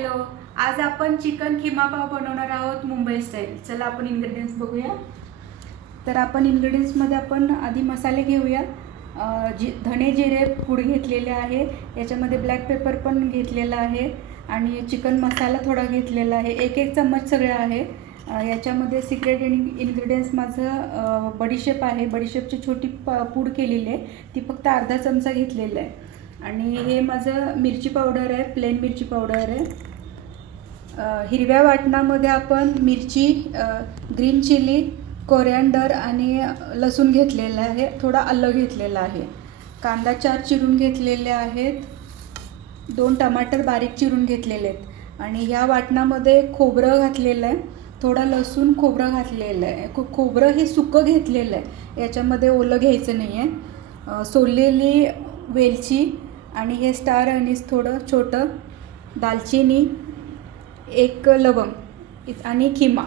Hello, आज आपण chicken keema पाव बनवणार आहोत मुंबई स्टाईल. चला आपण इन्ग्रेडियंट्स बघूया. तर आपण इन्ग्रेडियंट्समध्ये आपण आधी मसाले घेऊया. धणे जिरे पूड घेतलेले आहे, याच्यामध्ये ब्लॅक पेपर पण घेतलेला आहे आणि चिकन मसाला थोडा घेतलेला आहे. एक एक चम्मच सगळं आहे. याच्यामध्ये सिक्रेट इन्ग्रेडियंट्स माझं बडीशेप आहे. बडीशेपची छोटी पूड केलेली आहे, ती फक्त अर्धा चमचा घेतलेला आहे. आणि हे माझं मिरची पावडर आहे, प्लेन मिरची पावडर आहे. हिरव्या वाटणामध्ये आपण मिरची, ग्रीन चिली, कोरिअँडर आणि लसूण घेतलेलं आहे. थोडा आलं घेतलेला आहे. कांदा 4 चिरून घेतलेले आहेत. 2 टमाटर बारीक चिरून घेतलेले आहेत. आणि ह्या वाटणामध्ये खोबरं घातलेलं आहे, थोडा लसूण खोबरं घातलेलं आहे. खोबरं हे सुकं घेतलेलं आहे, याच्यामध्ये ओलं घ्यायचं नाही आहे. सोललेली वेलची आणि हे स्टार अनीस थोडं छोटं, दालचिनी, 1 लवंग आणि खिमा.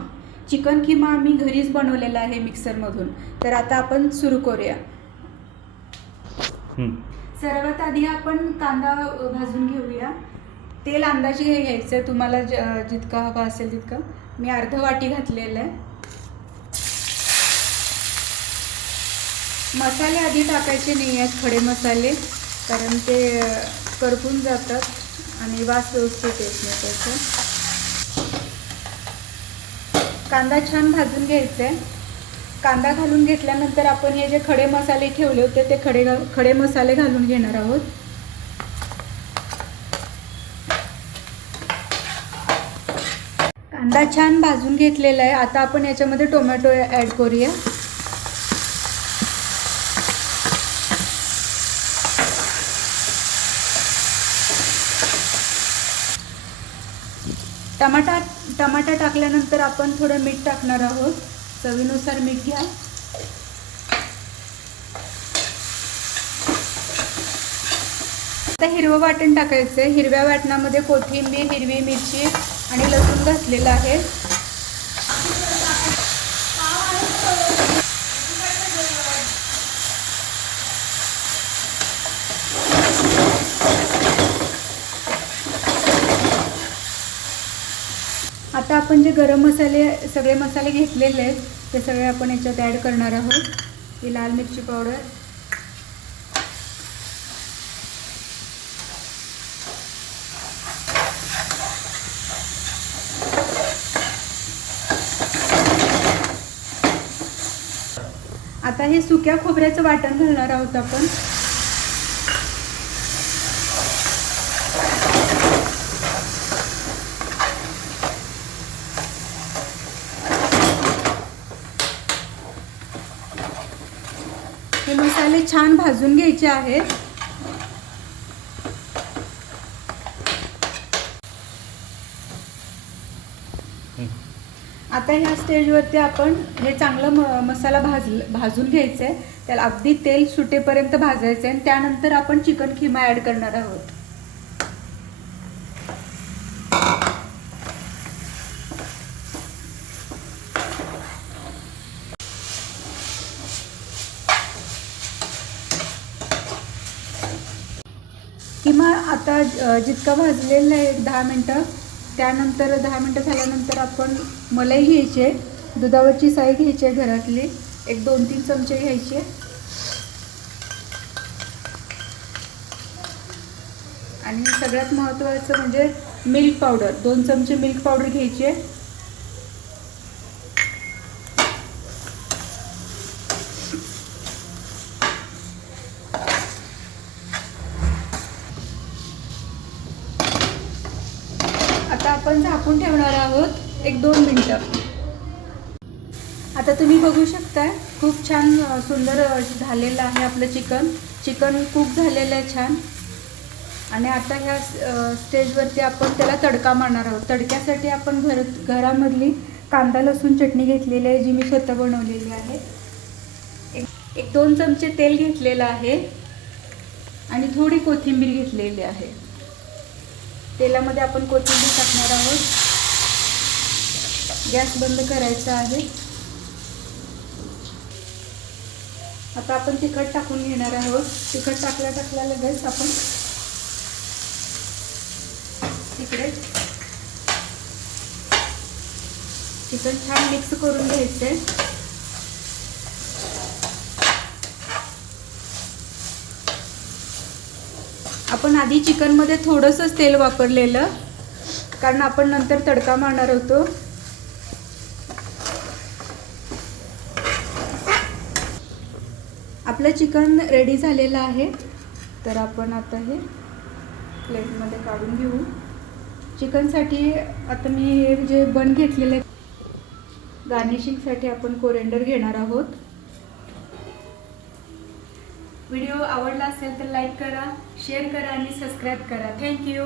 चिकन खिमा आम्ही घरीच बनवलेला आहे मिक्सरमधून. तर आता आपण सुरू करूया. सर्वात आधी आपण कांदा भाजून घेऊया. तेल अंदाजे घ्यायचं आहे, तुम्हाला जितका हवा असेल तितकं. मी अर्ध वाटी घातलेलं आहे. मसाले आधी टाकायचे नाही आहेत, खडे मसाले, कारण ते करपून जातात आणि वास व्यवस्थित येत नाही त्याचा. कांदा छान भाजून घ्यायचा आहे. कांदा घालून घेतल्यानंतर आपण हे जे खडे मसाले ठेवले होते ते खडे मसाले घालून घेणार आहोत. कांदा छान भाजून घेतलेला आहे. आता आपण याच्यामध्ये टोमॅटो ॲड करूया. टमाटा टाकल्यानंतर आपण थोडं मीठ टाकणार आहोत. चवीनुसार मीठ घ्या. आता हिरवं वाटण टाकायचं आहे. हिरव्या वाटणामध्ये कोथिंबीर, हिरवी मिरची आणि लसूण घातलेलं आहे. आता आपण जे गरम मसाले सगळे मसाले घेतलेले आहेत ते सगळे आपण याच्यात ॲड करणार आहोत. ही लाल मिरची पावडर, आता हे सुक्या खोबऱ्याचं वाटण घालणार आहोत आपण. हे मसाले छान भाजून घ्यायचे आहेत. आता ह्या स्टेजवरती आपण हे चांगलं मसाला भाजून घ्यायचं आहे. त्याला अगदी तेल सुटेपर्यंत भाजायचं आहे आणि त्यानंतर आपण चिकन खिमा ॲड करणार आहोत. किमा आता जितका भाजलेला आहे 10 मिनटं, त्यानंतर 10 मिनटं झाल्यानंतर आपण मलाई घ्यायची आहे. दुधावरची साई घ्यायची आहे घरातली, एक 2-3 चमचे घ्यायचे. आणि सगळ्यात महत्त्वाचं म्हणजे मिल्क पावडर, 2 चमचे मिल्क पावडर घ्यायची आहे. आता आपण झाकून ठेवणार आहोत 1-2 मिनटं. आता तुम्ही बघू शकता खूप छान सुंदर झालेलं आहे आपलं चिकन कुक झालेलं आहे छान. आणि आता ह्या स्टेजवरती आपण त्याला तडका मारणार आहोत. तडक्यासाठी आपण घरामधली कांदा लसूण चटणी घेतलेली आहे, जी मी स्वतः बनवलेली आहे. 1-2 चमचे तेल घेतलेलं आहे आणि थोडी कोथिंबीर घेतलेली आहे. तेलामध्ये आपण कोथिंबीर टाकणार आहोत. गॅस बंद करायचा आहे. आता आपण तिखट टाकून घेणार आहोत. तिखट टाकल्या लगेच आपण तिकडे चिकन छान मिक्स करून घ्यायचं आहे. आपण आधी चिकनमध्ये थोडंसंच तेल वापरलेलं, कारण आपण नंतर तडका मारणार होतो. आपलं चिकन रेडी झालेलं आहे. तर आपण आता हे प्लेटमध्ये काढून घेऊ. चिकनसाठी आता मी हे जे बन घेतलेले, गार्निशिंगसाठी आपण कोरिएंडर घेणार आहोत. व्हिडिओ आवडला असेल तर लाईक करा, शेअर करा आणि सबस्क्राईब करा. थँक्यू.